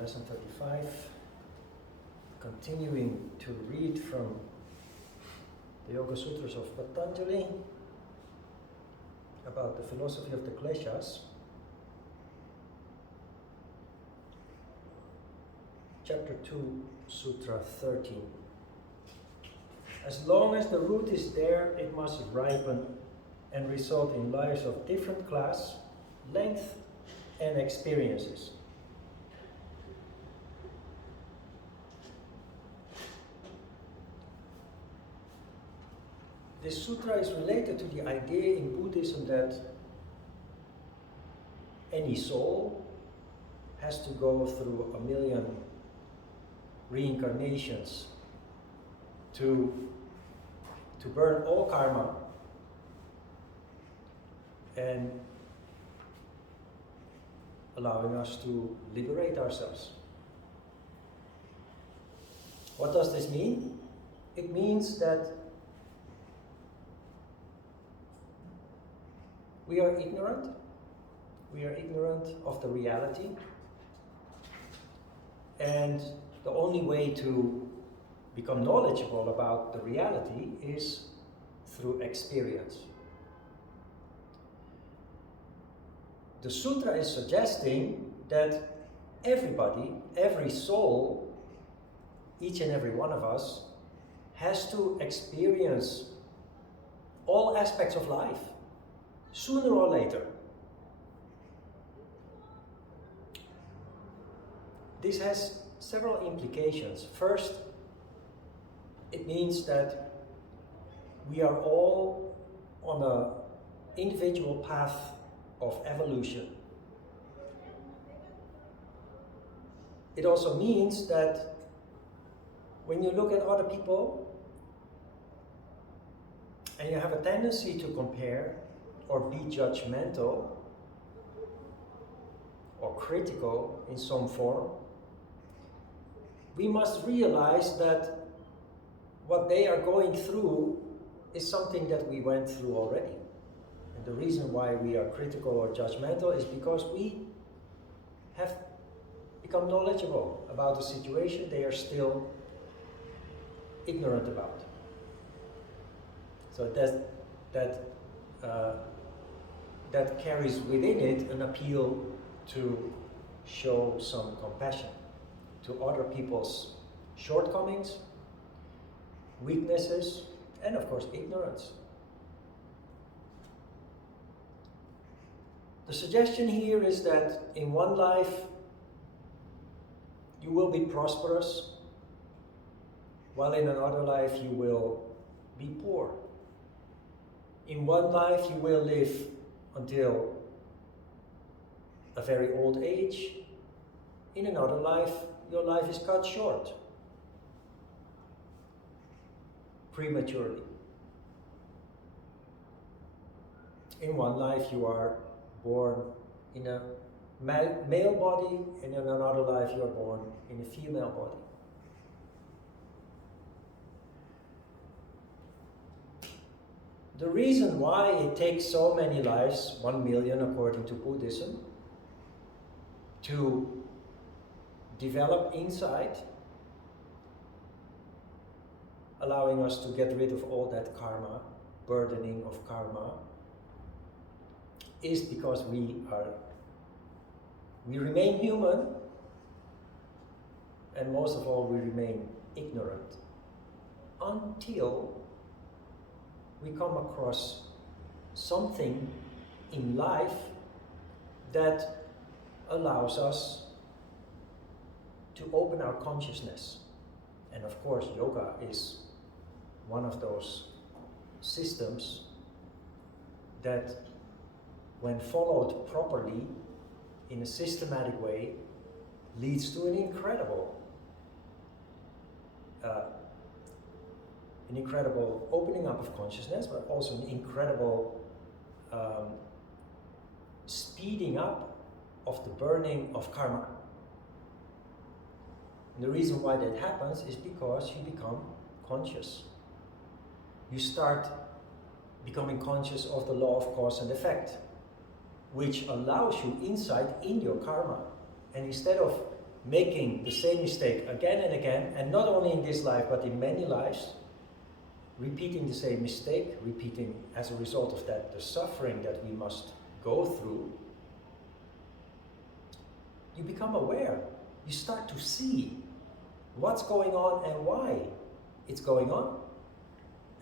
lesson 35, continuing to read from the Yoga Sutras of Patanjali about the philosophy of the Kleshas. Chapter 2, Sutra 13. As long as the root is there, it must ripen and result in lives of different class, length, and experiences. This sutra is related to the idea in Buddhism that any soul has to go through 1,000,000 reincarnations to burn all karma and allowing us to liberate ourselves. What does this mean? It means that we are ignorant of the reality, and the only way to become knowledgeable about the reality is through experience. The sutra is suggesting that everybody, every soul, each and every one of us, has to experience all aspects of life, sooner or later. This has several implications. First, it means that we are all on an individual path of evolution. It also means that when you look at other people and you have a tendency to compare or be judgmental or critical in some form, we must realize that what they are going through is something that we went through already. And the reason why we are critical or judgmental is because we have become knowledgeable about the situation they are still ignorant about. So that carries within it an appeal to show some compassion to other people's shortcomings, weaknesses, and of course ignorance. The suggestion here is that in one life you will be prosperous, while in another life you will be poor. In one life you will live until a very old age. In another life, your life is cut short prematurely. In one life you are born in a male body, and in another life you are born in a female body. The reason why it takes so many lives, 1,000,000 according to Buddhism, to develop insight, allowing us to get rid of all that karma, burdening of karma, is because we remain human, and most of all we remain ignorant until we come across something in life that allows us to open our consciousness. And of course, yoga is one of those systems that, when followed properly in a systematic way, leads to an incredible opening up of consciousness, but also an incredible speeding up of the burning of karma. And the reason why that happens is because you become conscious. You start becoming conscious of the law of cause and effect, which allows you insight in your karma. And instead of making the same mistake again and again, and not only in this life but in many lives, repeating the same mistake, repeating as a result of that the suffering that we must go through, you become aware. You start to see what's going on and why it's going on.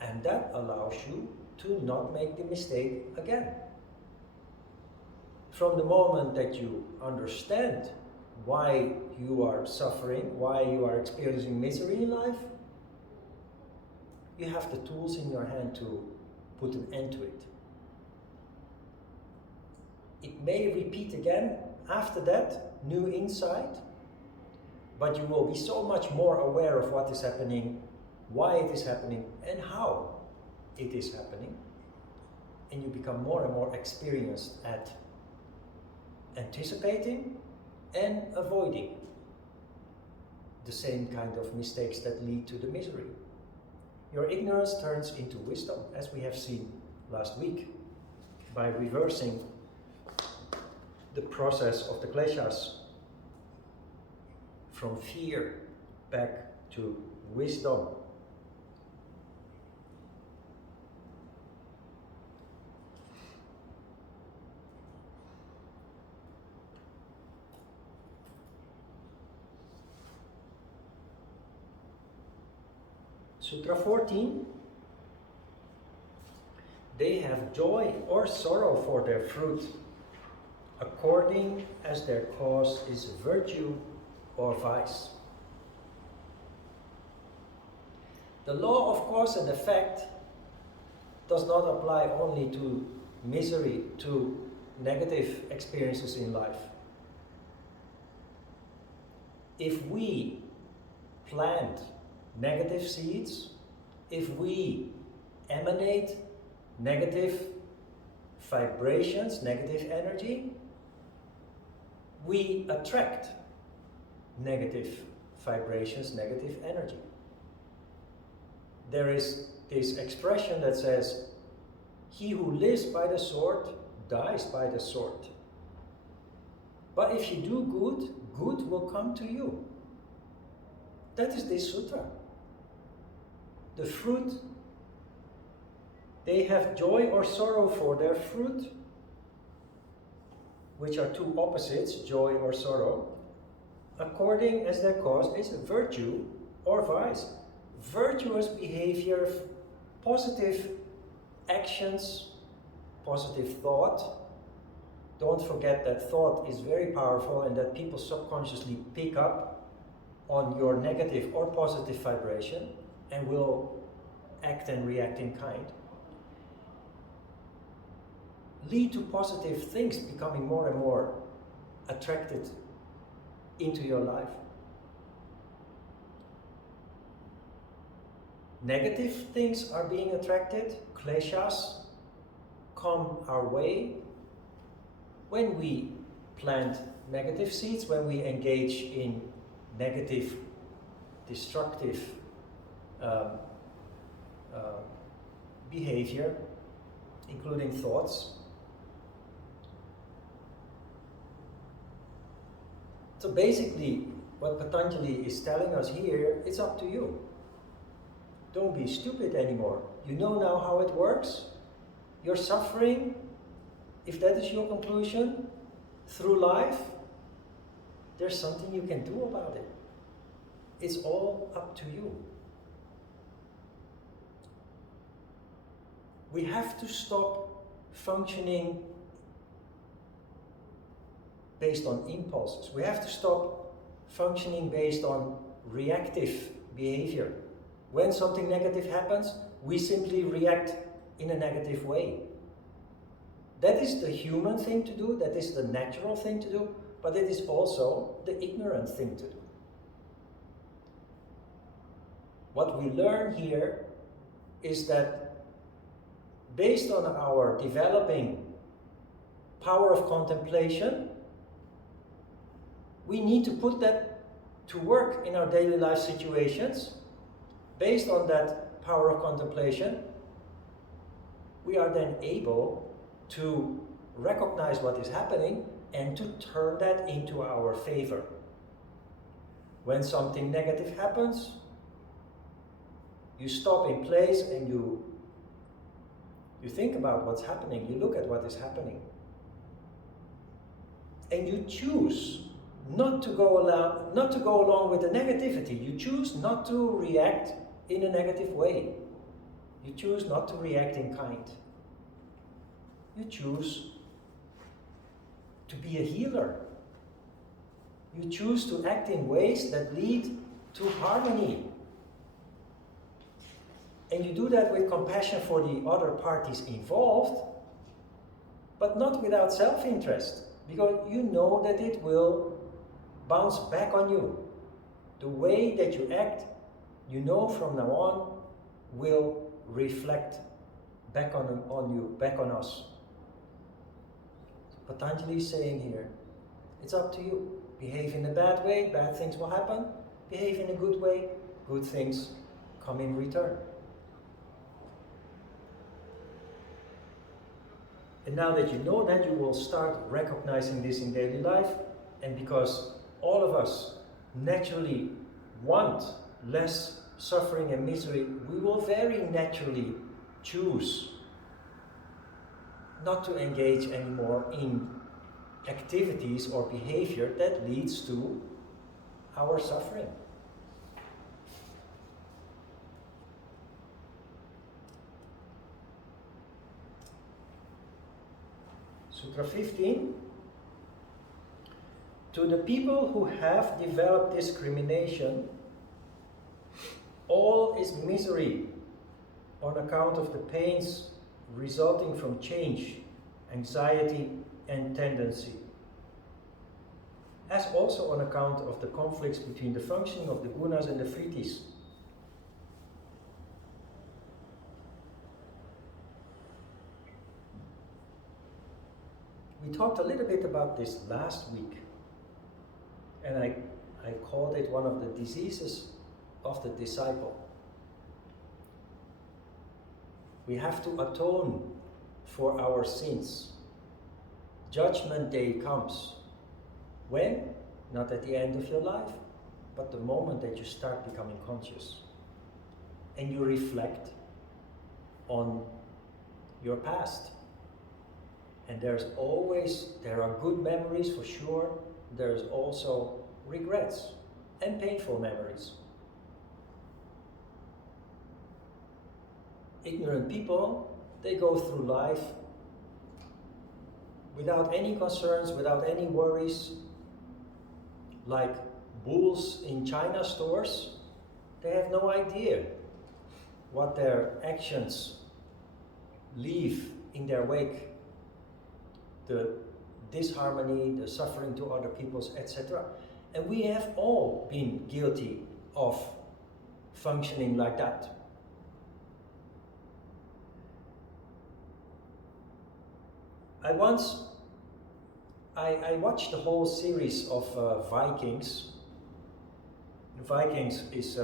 And that allows you to not make the mistake again. From the moment that you understand why you are suffering, why you are experiencing misery in life, you have the tools in your hand to put an end to it. It may repeat again after that, new insight, but you will be so much more aware of what is happening, why it is happening, and how it is happening. And you become more and more experienced at anticipating and avoiding the same kind of mistakes that lead to the misery. Your ignorance turns into wisdom, as we have seen last week, by reversing the process of the Kleshas from fear back to wisdom. Sutra 14. They have joy or sorrow for their fruit, according as their cause is virtue or vice. The law of cause and effect does not apply only to misery, to negative experiences in life. If we plant negative seeds, if we emanate negative vibrations, negative energy, we attract negative vibrations, negative energy. There is this expression that says, he who lives by the sword dies by the sword. But if you do good, good will come to you. That is this sutra. The fruit, they have joy or sorrow for their fruit, which are two opposites, joy or sorrow, according as their cause is virtue or vice. Virtuous behavior, positive actions, positive thought. Don't forget that thought is very powerful and that people subconsciously pick up on your negative or positive vibration and will act and react in kind. Lead to positive things becoming more and more attracted into your life. Negative things are being attracted, kleshas come our way when we plant negative seeds, when we engage in negative, destructive behavior, including thoughts. So basically, what Patanjali is telling us here, it's up to you. Don't be stupid anymore. You know now how it works. You're suffering, if that is your conclusion, through life, there's something you can do about it. It's all up to you. We have to stop functioning based on impulses. We have to stop functioning based on reactive behavior. When something negative happens, we simply react in a negative way. That is the human thing to do, that is the natural thing to do, but it is also the ignorant thing to do. What we learn here is that based on our developing power of contemplation, we need to put that to work in our daily life situations. Based on that power of contemplation, we are then able to recognize what is happening and to turn that into our favor. When something negative happens, you stop in place and you think about what's happening, you look at what is happening. And you choose not to go along with the negativity. You choose not to react in a negative way. You choose not to react in kind. You choose to be a healer. You choose to act in ways that lead to harmony. And you do that with compassion for the other parties involved, but not without self-interest, because you know that it will bounce back on you. The way that you act, you know from now on, will reflect back on you, back on us. Patanjali is saying here, it's up to you. Behave in a bad way, bad things will happen. Behave in a good way, good things come in return. And now that you know that, you will start recognizing this in daily life. And because all of us naturally want less suffering and misery, we will very naturally choose not to engage anymore in activities or behavior that leads to our suffering. Sutra 15. To the people who have developed discrimination, all is misery on account of the pains resulting from change, anxiety, and tendency, as also on account of the conflicts between the functioning of the gunas and the vrittis. We talked a little bit about this last week, and I called it one of the diseases of the disciple. We have to atone for our sins. Judgment day comes. When? Not at the end of your life, but the moment that you start becoming conscious. And you reflect on your past. And there are good memories for sure. There's also regrets and painful memories. Ignorant people, they go through life without any concerns, without any worries, like bulls in China stores. They have no idea what their actions leave in their wake. The disharmony, the suffering to other peoples, etc. And we have all been guilty of functioning like that. I watched the whole series of Vikings. Vikings is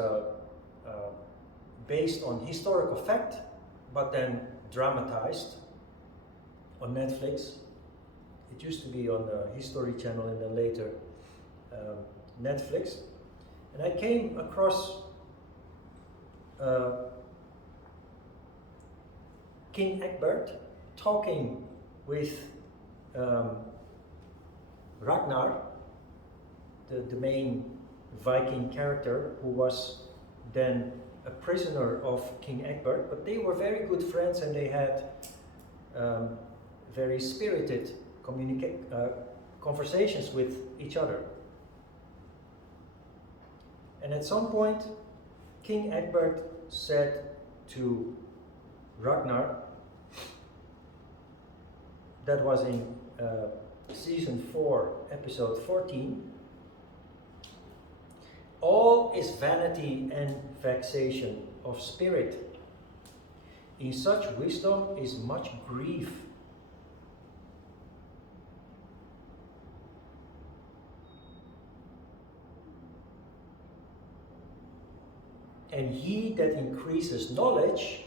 based on historical fact, but then dramatized on Netflix. It used to be on the History Channel and then later Netflix. And I came across King Egbert talking with Ragnar, the main Viking character, who was then a prisoner of King Egbert, but they were very good friends and they had very spirited conversations with each other. And at some point, King Egbert said to Ragnar, that was in season 4, episode 14, all is vanity and vexation of spirit. In such wisdom is much grief. And he that increases knowledge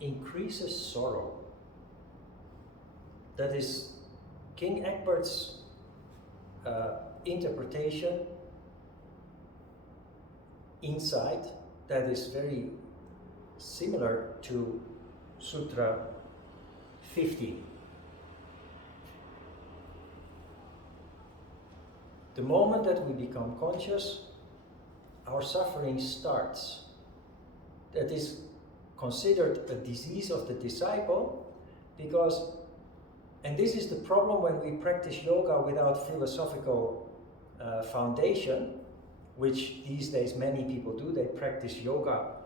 increases sorrow. That is King Egbert's interpretation insight that is very similar to Sutra 50. The moment that we become conscious, our suffering starts. That is considered a disease of the disciple because, and this is the problem when we practice yoga without philosophical foundation, which these days many people do. They practice yoga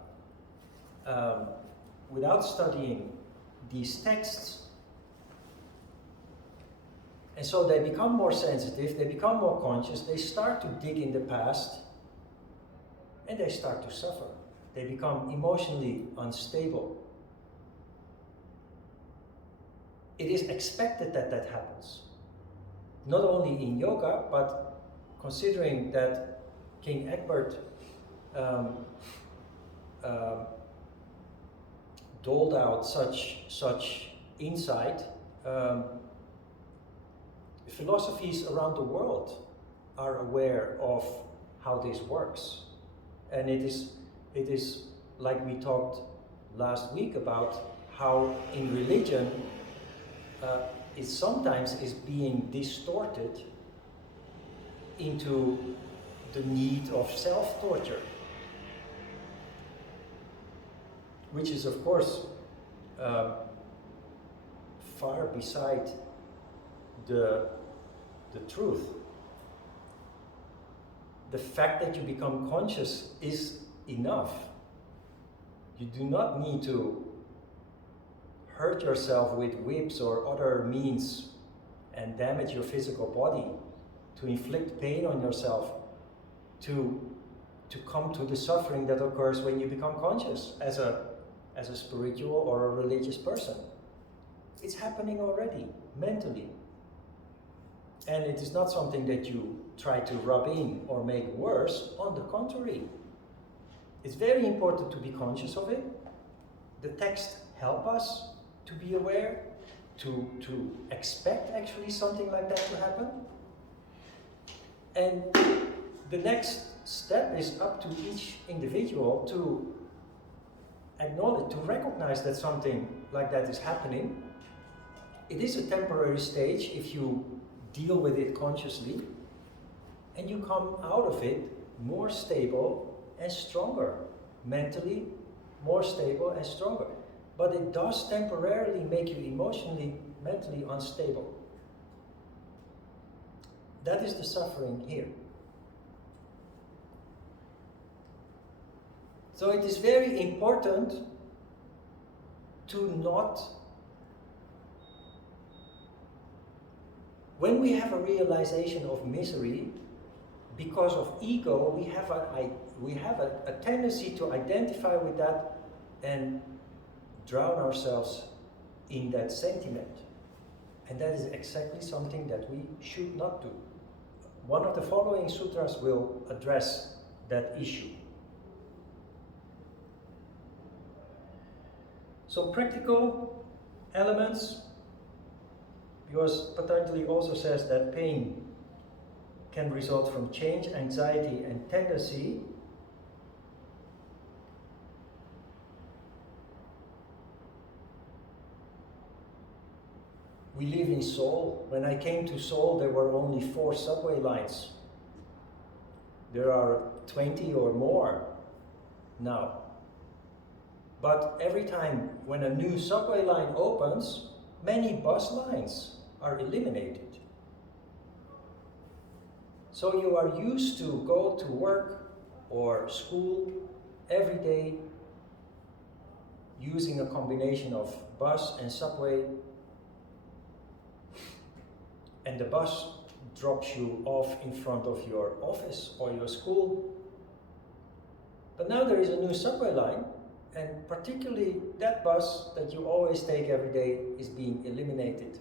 without studying these texts. And so they become more sensitive, they become more conscious, they start to dig in the past, and they start to suffer. They become emotionally unstable. It is expected that that happens. Not only in yoga, but considering that King Egbert doled out such insight, philosophies around the world are aware of how this works. And it is like we talked last week about how in religion it sometimes is being distorted into the need of self-torture, which is of course far beside the truth. The fact that you become conscious is enough. You do not need to hurt yourself with whips or other means and damage your physical body, to inflict pain on yourself, to come to the suffering that occurs when you become conscious as a spiritual or a religious person. It's happening already, mentally. And it is not something that you try to rub in or make worse. On the contrary, it's very important to be conscious of it. The texts help us to be aware, to expect actually something like that to happen. And the next step is up to each individual to acknowledge, to recognize that something like that is happening. It is a temporary stage if you deal with it consciously, and you come out of it more stable and stronger, mentally more stable and stronger. But it does temporarily make you emotionally, mentally unstable. That is the suffering here. So it is very important to not, when we have a realization of misery, because of ego, we have a tendency to identify with that and drown ourselves in that sentiment. And that is exactly something that we should not do. One of the following sutras will address that issue. Some practical elements, because Patanjali also says that pain can result from change, anxiety, and tendency. We live in Seoul. When I came to Seoul, there were only 4 subway lines. There are 20 or more now. But every time when a new subway line opens, many bus lines are eliminated. So you are used to go to work or school every day using a combination of bus and subway, and the bus drops you off in front of your office or your school. But now there is a new subway line, and particularly that bus that you always take every day is being eliminated.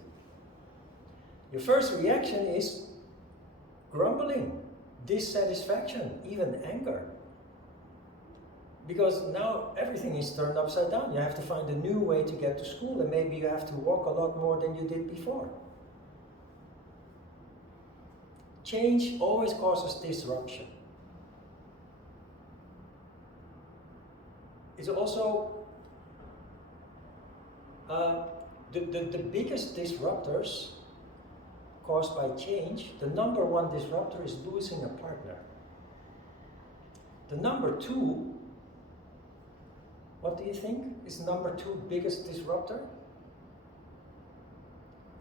Your first reaction is grumbling, dissatisfaction, even anger. Because now everything is turned upside down. You have to find a new way to get to school, and maybe you have to walk a lot more than you did before. Change always causes disruption. It's also the biggest disruptors caused by change. The number one disruptor is losing a partner. The number two, what do you think is number two biggest disruptor?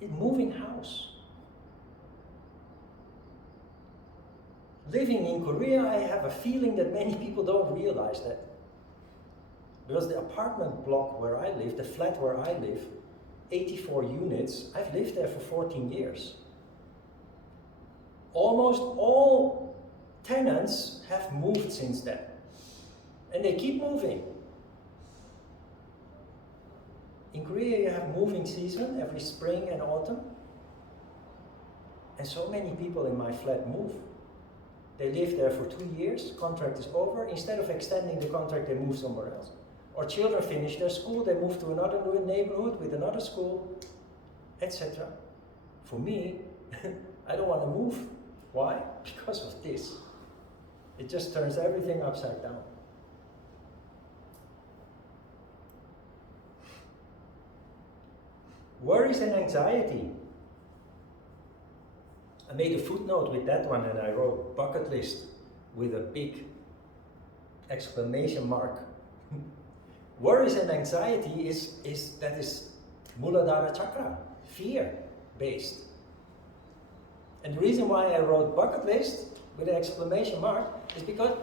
It's moving house. Living in Korea, I have a feeling that many people don't realize that. Because the apartment block where I live, the flat where I live, 84 units, I've lived there for 14 years. Almost all tenants have moved since then. And they keep moving. In Korea you have moving season every spring and autumn. And so many people in my flat move. They live there for 2 years, contract is over. Instead of extending the contract, they move somewhere else. Or children finish their school, they move to another neighborhood with another school, etc. For me, I don't want to move. Why? Because of this. It just turns everything upside down. Worries and anxiety. I made a footnote with that one and I wrote bucket list with a big exclamation mark. Worries and anxiety is Muladhara Chakra, fear based. And the reason why I wrote bucket list with an exclamation mark is because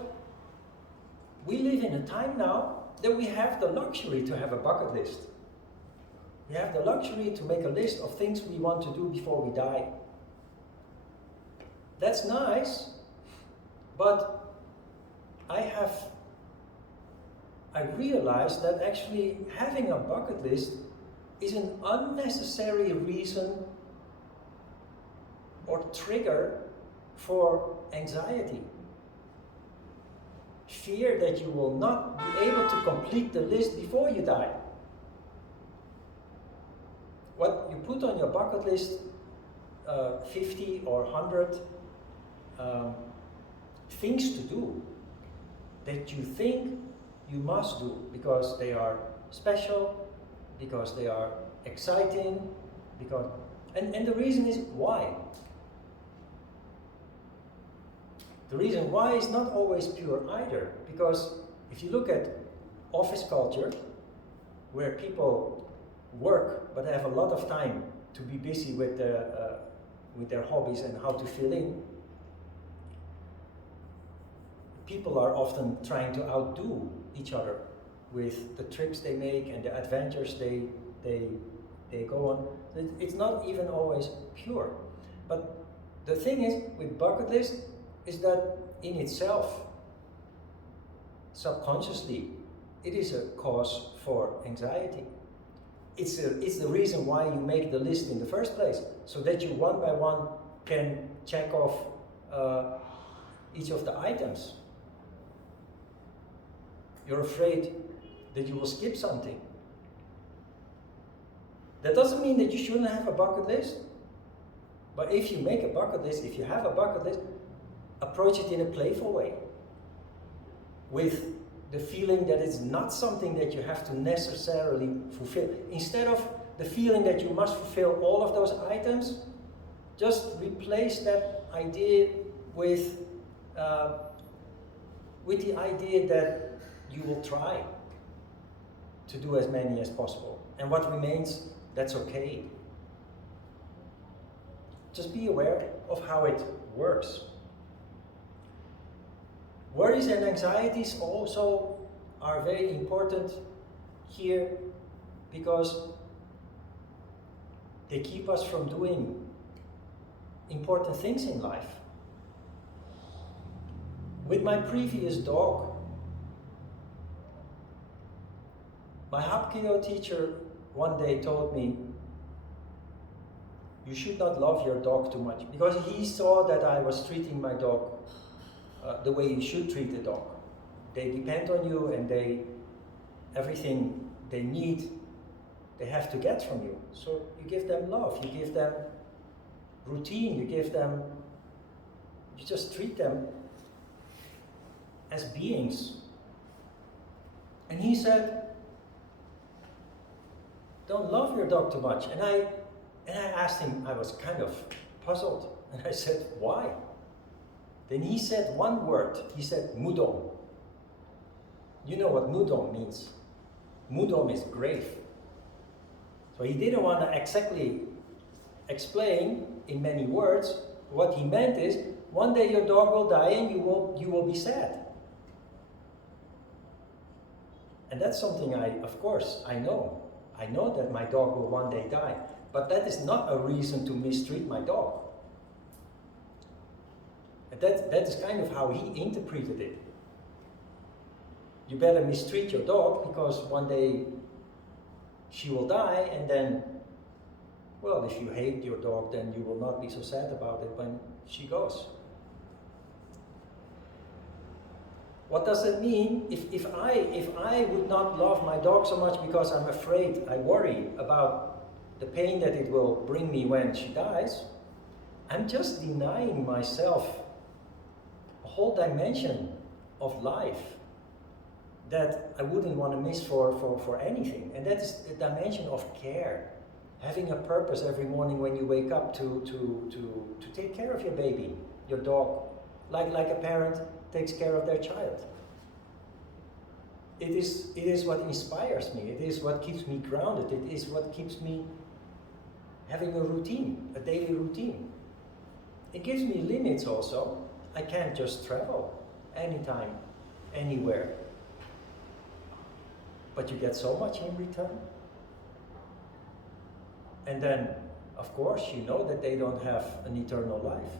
we live in a time now that we have the luxury to have a bucket list. We have the luxury to make a list of things we want to do before we die. That's nice, but I realized that actually having a bucket list is an unnecessary reason or trigger for anxiety. Fear that you will not be able to complete the list before you die. What you put on your bucket list, 50 or 100 things to do that you think you must do because they are special, because they are exciting, and the reason is why. The reason why is not always pure either, because if you look at office culture, where people work but have a lot of time to be busy with their hobbies and how to fill in, people are often trying to outdo each other with the trips they make and the adventures they go on. It's not even always pure. But the thing is, with bucket list, is that in itself, subconsciously, it is a cause for anxiety. It's the reason why you make the list in the first place, so that you one by one can check off each of the items. You're afraid that you will skip something. That doesn't mean that you shouldn't have a bucket list. But if you make a bucket list, if you have a bucket list, approach it in a playful way. With the feeling that it's not something that you have to necessarily fulfill. Instead of the feeling that you must fulfill all of those items, just replace that idea with the idea that you will try to do as many as possible. And what remains, that's okay. Just be aware of how it works. Worries and anxieties also are very important here because they keep us from doing important things in life. With my previous dog, my Hapkido teacher one day told me, you should not love your dog too much, because he saw that I was treating my dog the way you should treat a dog. They depend on you and everything they need, they have to get from you. So you give them love, you give them routine, you just treat them as beings. And he said, don't love your dog too much. And I asked him, I was kind of puzzled. And I said, why? Then he said one word. He said, mudom. You know what mudom means? Mudom is grave. So he didn't want to exactly explain in many words. What he meant is, one day your dog will die and you will be sad. And that's something of course, I know. I know that my dog will one day die. But that is not a reason to mistreat my dog. And that is kind of how he interpreted it. You better mistreat your dog because one day she will die, and then, well, if you hate your dog, then you will not be so sad about it when she goes. What does it mean if I would not love my dog so much because I'm afraid, I worry about the pain that it will bring me when she dies? I'm just denying myself a whole dimension of life that I wouldn't want to miss for anything. And that is the dimension of care. Having a purpose every morning when you wake up to take care of your baby, your dog, like a parent takes care of their child. It is what inspires me. It is what keeps me grounded. It is what keeps me having a routine, a daily routine. It gives me limits also. I can't just travel anytime, anywhere. But you get so much in return. And then, of course, you know that they don't have an eternal life.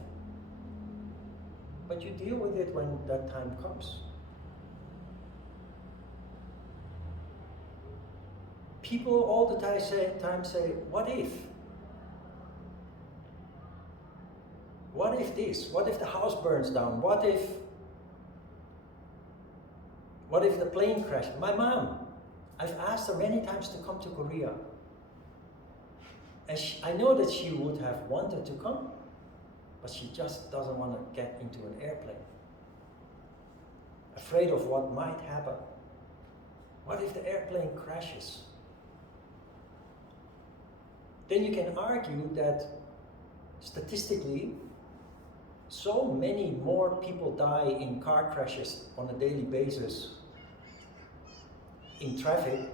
But you deal with it when that time comes. People all the time say, what if? What if this? What if the house burns down? What if the plane crashes? My mom, I've asked her many times to come to Korea. And I know that she would have wanted to come, but she just doesn't want to get into an airplane. Afraid of what might happen. What if the airplane crashes? Then you can argue that statistically, so many more people die in car crashes on a daily basis in traffic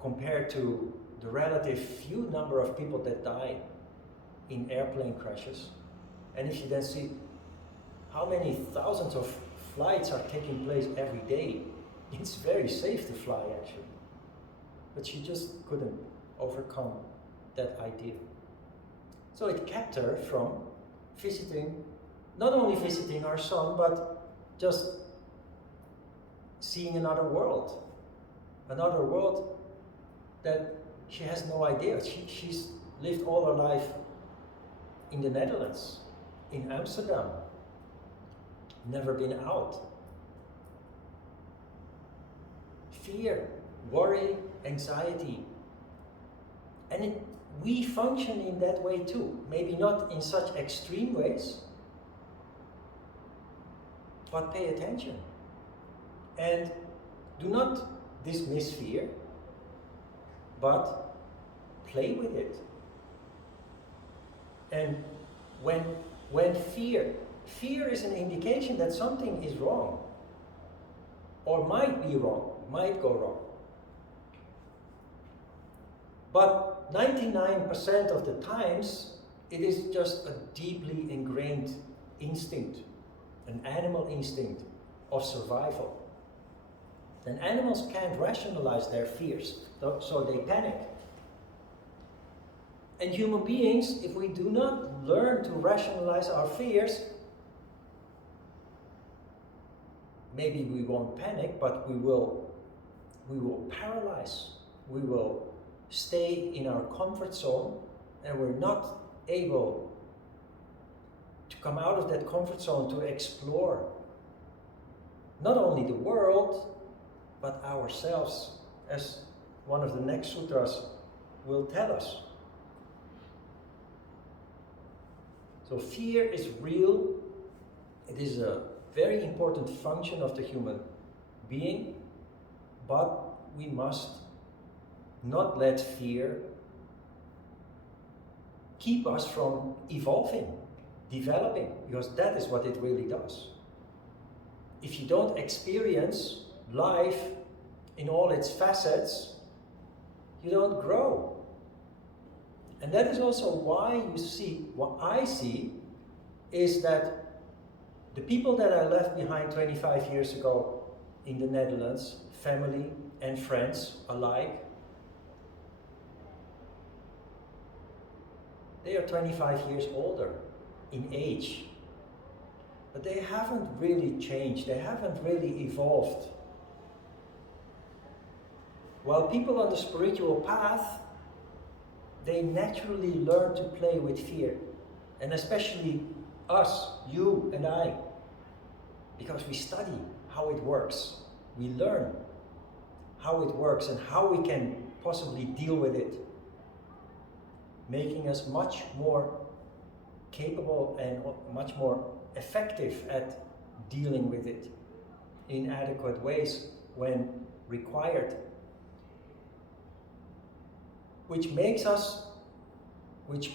compared to the relative few number of people that die in airplane crashes. And if you then see how many thousands of flights are taking place every day, it's very safe to fly actually. But she just couldn't overcome that idea. So it kept her from visiting, not only visiting our son, but just seeing another world that she has no idea. She's lived all her life in the Netherlands, in Amsterdam, never been out. Fear, worry, anxiety. And we function in that way too. Maybe not in such extreme ways, but pay attention. And do not dismiss fear, but play with it. And when fear is an indication that something is wrong, or might be wrong, might go wrong. But 99% of the times, it is just a deeply ingrained instinct, an animal instinct of survival. And animals can't rationalize their fears, so they panic. And human beings, if we do not learn to rationalize our fears, maybe we won't panic, but we will paralyze. We will stay in our comfort zone, and we're not able to come out of that comfort zone to explore not only the world, but ourselves, as one of the next sutras will tell us. So fear is real. It is a very important function of the human being. but we must not let fear keep us from evolving, developing, because that is what it really does. If you don't experience life in all its facets, you don't grow. And that is also why you see, what I see, is that the people that I left behind 25 years ago in the Netherlands, family and friends alike, they are 25 years older in age. But they haven't really changed, they haven't really evolved. While people on the spiritual path, they naturally learn to play with fear. And especially us, you and I, because we study how it works. We learn how it works and how we can possibly deal with it, making us much more capable and much more effective at dealing with it in adequate ways when required. Which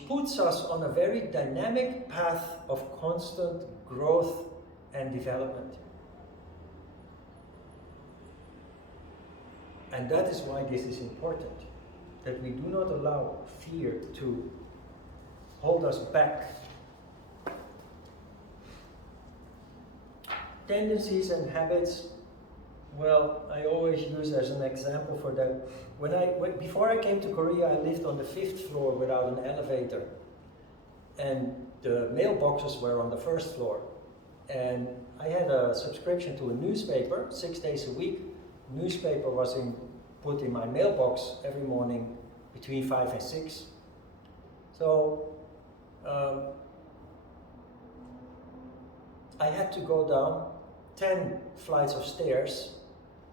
puts us on a very dynamic path of constant growth and development. And that is why this is important, that we do not allow fear to hold us back. Tendencies and habits, well, I always use as an example for that. Before I came to Korea, I lived on the 5th floor without an elevator. And the mailboxes were on the 1st floor. And I had a subscription to a newspaper, 6 days a week. Newspaper was put in my mailbox every morning between 5 and 6. So I had to go down 10 flights of stairs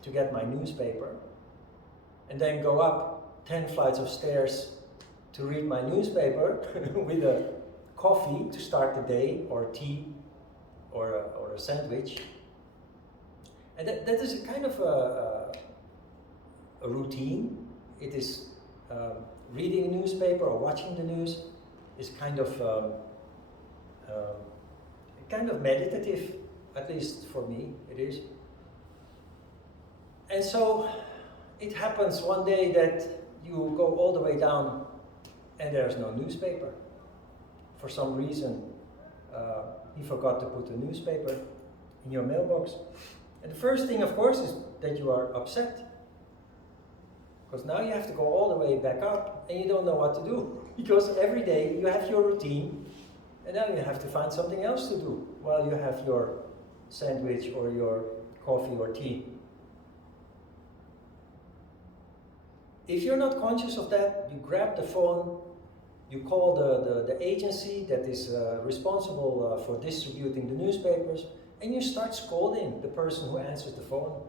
to get my newspaper, and then go up 10 flights of stairs to read my newspaper with a coffee to start the day, or tea, or a sandwich. And that is a kind of a routine. It is reading a newspaper or watching the news is kind of meditative, at least for me it is. And so it happens one day that you go all the way down and there's no newspaper. For some reason, you forgot to put a newspaper in your mailbox. And the first thing, of course, is that you are upset. Because now you have to go all the way back up and you don't know what to do. Because every day you have your routine and now you have to find something else to do while you have your sandwich or your coffee or tea. If you're not conscious of that, you grab the phone, you call the agency that is responsible for distributing the newspapers, and you start scolding the person who answers the phone,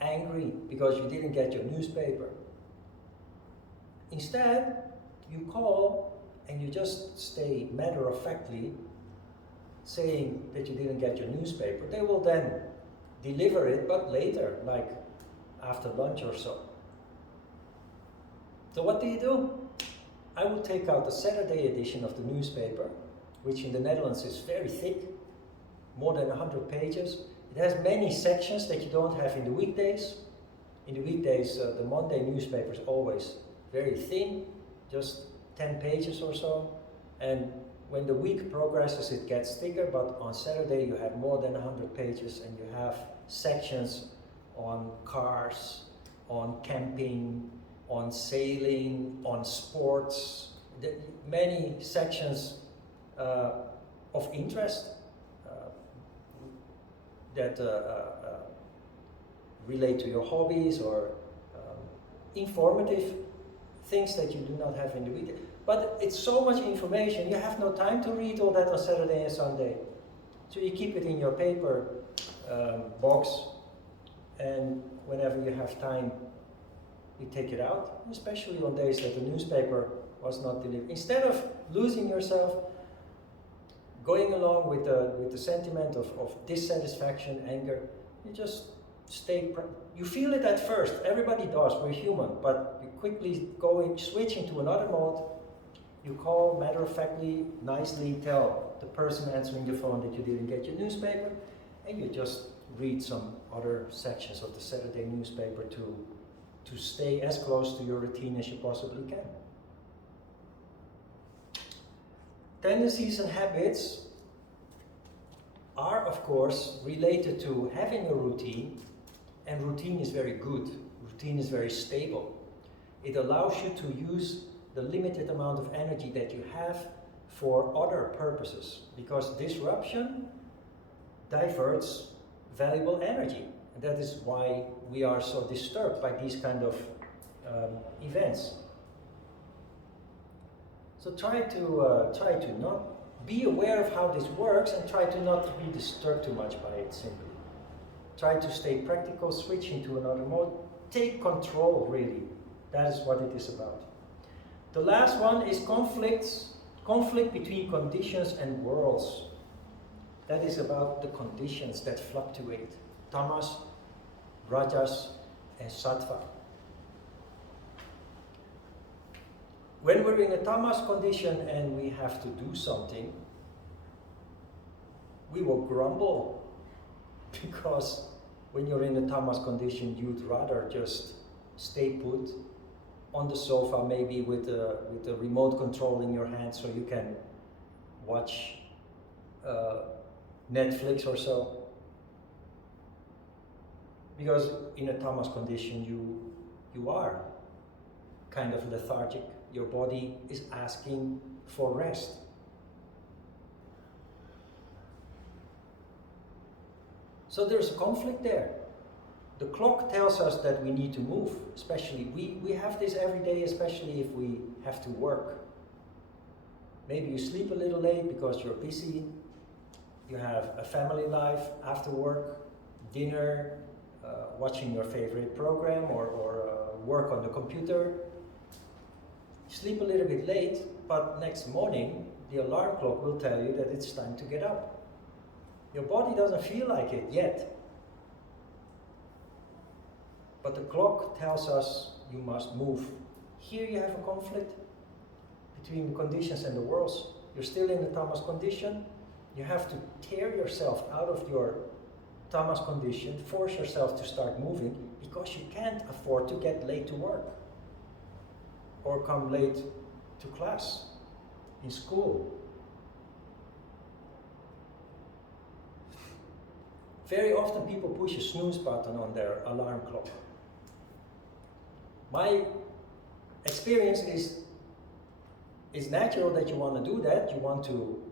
angry because you didn't get your newspaper. Instead, you call and you just stay matter-of-factly saying that you didn't get your newspaper. They will then deliver it, but later, like after lunch or so. So what do? I will take out the Saturday edition of the newspaper, which in the Netherlands is very thick, more than 100 pages. It has many sections that you don't have in the weekdays. In the weekdays, the Monday newspaper is always very thin, just 10 pages or so. And when the week progresses, it gets thicker, but on Saturday you have more than 100 pages and you have sections on cars, on camping, on sailing, on sports, many sections of interest that relate to your hobbies or informative things that you do not have in the week. But it's so much information, you have no time to read all that on Saturday and Sunday. So you keep it in your paper box, and whenever you have time, you take it out, especially on days that the newspaper was not delivered. Instead of losing yourself, going along with the sentiment of dissatisfaction, anger, you just You feel it at first, everybody does, we're human, but you quickly switch into another mode. You call, matter-of-factly, nicely tell the person answering the phone that you didn't get your newspaper, and you just read some other sections of the Saturday newspaper to stay as close to your routine as you possibly can. Tendencies and habits are, of course, related to having a routine, and routine is very good. Routine is very stable. It allows you to use the limited amount of energy that you have for other purposes, because disruption diverts valuable energy. And that is why we are so disturbed by these kind of events. So try to not be aware of how this works, and try to not be disturbed too much by it simply. Try to stay practical, switch into another mode, take control really. That is what it is about. The last one is conflict between conditions and worlds. That is about the conditions that fluctuate. Tamas, rajas, and sattva. When we're in a tamas condition and we have to do something, we will grumble, because when you're in a tamas condition, you'd rather just stay put on the sofa, maybe with a remote control in your hand, so you can watch Netflix or so. Because in a tamas condition, you are kind of lethargic. Your body is asking for rest. So there's a conflict there. The clock tells us that we need to move, especially we have this every day, especially if we have to work. Maybe you sleep a little late because you're busy. You have a family life after work, dinner, watching your favorite program, or work on the computer. Sleep a little bit late, but next morning the alarm clock will tell you that it's time to get up. Your body doesn't feel like it yet, but the clock tells us you must move. Here you have a conflict between the conditions and the worlds. You're still in the tamas condition. You have to tear yourself out of your tamas condition, force yourself to start moving, because you can't afford to get late to work or come late to class in school. Very often people push a snooze button on their alarm clock. My experience is it's natural that you want to do that. You want to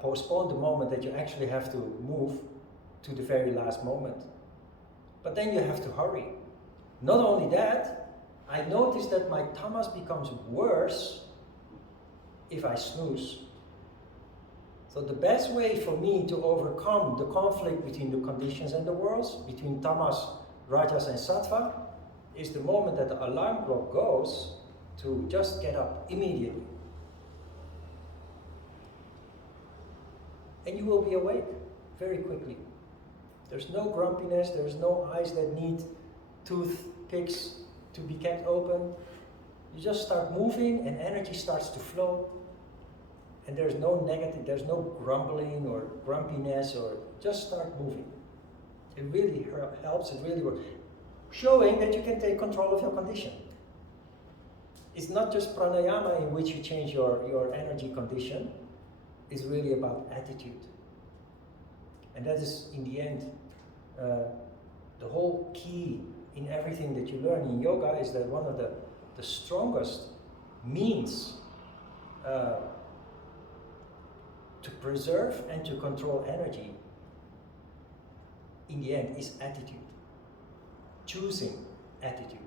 postpone the moment that you actually have to move to the very last moment. But then you have to hurry. Not only that, I noticed that my tamas becomes worse if I snooze. So the best way for me to overcome the conflict between the conditions and the worlds, between tamas, rajas, and sattva, is the moment that the alarm clock goes to just get up immediately. And you will be awake very quickly. There's no grumpiness, there's no eyes that need toothpicks to be kept open. You just start moving and energy starts to flow. And there's no negative, there's no grumbling or grumpiness, or just start moving. It really helps, it really works. Showing that you can take control of your condition. It's not just pranayama in which you change your energy condition. It's really about attitude. And that is, in the end, the whole key in everything that you learn in yoga, is that one of the strongest means to preserve and to control energy, in the end, is attitude. Choosing attitude.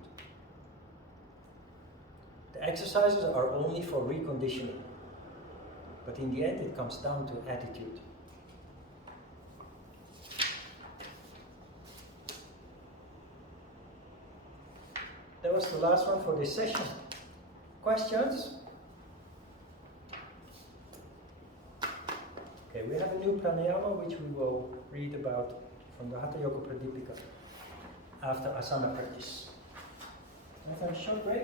The exercises are only for reconditioning, but in the end it comes down to attitude. That was the last one for this session. Questions? Okay, we have a new pranayama which we will read about from the Hatha Yoga Pradipika after asana practice. Let's have a short break.